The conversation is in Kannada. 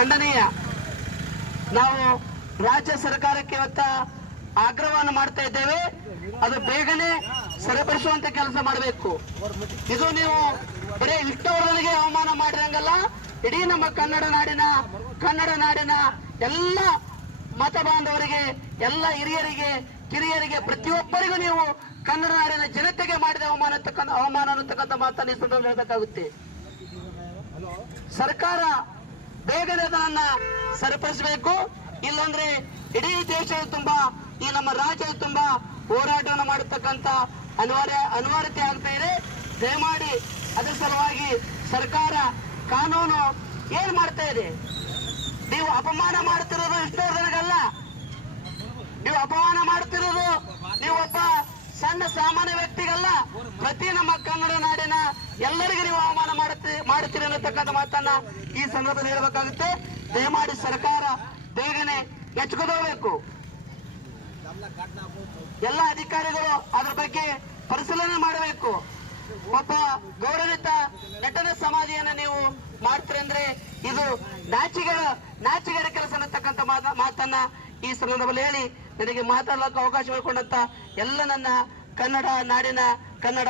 ಖಂಡನೀಯ. ನಾವು ರಾಜ್ಯ ಸರ್ಕಾರಕ್ಕೆ ಇವತ್ತ ಆಗ್ರಹವನ್ನು ಮಾಡ್ತಾ ಇದ್ದೇವೆ. ಅದು ಬೇಗನೆ ಸರಿಪಡಿಸುವಂತ ಕೆಲಸ ಮಾಡಬೇಕು. ಇದು ನೀವು ಬರೀ ಇಷ್ಟವರಿಗೆ ಅವಮಾನ ಮಾಡಿರಂಗಲ್ಲ, ಇಡೀ ನಮ್ಮ ಕನ್ನಡ ನಾಡಿನ ಕನ್ನಡ ನಾಡಿನ ಎಲ್ಲ ಮತ ಬಾಂಧವರಿಗೆ, ಎಲ್ಲ ಹಿರಿಯರಿಗೆ, ಕಿರಿಯರಿಗೆ, ಪ್ರತಿಯೊಬ್ಬರಿಗೂ ನೀವು ಕನ್ನಡ ನಾಡಿನ ಜನತೆಗೆ ಮಾಡಿದ ಅವಮಾನ ಅವಮಾನ ಅನ್ನತಕ್ಕಂಥ ಮಾತನ್ನು ಈ ಸಂದರ್ಭದಲ್ಲಿ ಹೇಳಬೇಕಾಗುತ್ತೆ. ಸರ್ಕಾರ ಬೇಗನೆ ಅದನ್ನ ಸರಿಪಡಿಸಬೇಕು. ಇಲ್ಲಾಂದ್ರೆ ಇಡೀ ದೇಶದ ತುಂಬಾ, ಈ ನಮ್ಮ ರಾಜ್ಯದ ತುಂಬಾ ಹೋರಾಟವನ್ನು ಮಾಡತಕ್ಕಂತ ಅನಿವಾರ್ಯ, ಅನಿವಾರ್ಯತೆ ಆಗ್ತಾ ಇದೆ. ದಯಮಾಡಿ ಅದರ ಸಲುವಾಗಿ ಸರ್ಕಾರ ಕಾನೂನು ಏನ್ ಮಾಡ್ತಾ ಇದೆ? ನೀವು ಅಪಮಾನ ಮಾಡ್ತಿರೋದು ಇಷ್ಟೋ ಜನಗಲ್ಲ ನೀವು ಅಪಮಾನ ಮಾಡ್ತಿರೋದು ನೀವು ಒಬ್ಬ ಸಣ್ಣ ಸಾಮಾನ್ಯ ವ್ಯಕ್ತಿಗಲ್ಲ. ಪ್ರತಿ ನಮ್ಮ ಕನ್ನಡ ನಾಡಿನ ಎಲ್ಲರಿಗೂ ನೀವು ಅವಮಾನ ಮಾಡುತ್ತೀರಿ ಅನ್ನತಕ್ಕಂಥ ಮಾತನ್ನ ಈ ಸಂದರ್ಭದಲ್ಲಿ ಹೇಳಬೇಕಾಗುತ್ತೆ. ದಯಮಾಡಿ ಸರ್ಕಾರ ಬೇಗನೆ ಎಚ್ಚೆತ್ತುಕೋಬೇಕು ಎಲ್ಲ ಅಧಿಕಾರಿಗಳು ಅದ್ರ ಬಗ್ಗೆ ಪರಿಶೀಲನೆ ಮಾಡಬೇಕು. ಒಬ್ಬ ಗೌರವಿತ ನಟನ ಸಮಾಧಿಯನ್ನ ನೀವು ಮಾಡ್ತೀರಂದ್ರೆ ಇದು ನಾಚಿಗಳ ನಾಚಿಗರ ಕೆಲಸ ಅನ್ನತಕ್ಕಂಥ ಮಾತ- ಮಾತನ್ನ ಈ ಸಂದರ್ಭದಲ್ಲಿ ಹೇಳಿ, ನನಗೆ ಮಾತಾಡಲಿಕ್ಕೆ ಅವಕಾಶ ಮಾಡಿಕೊಂಡಂತ ಎಲ್ಲ ನನ್ನ ಕನ್ನಡ ನಾಡಿನ ಕನ್ನಡ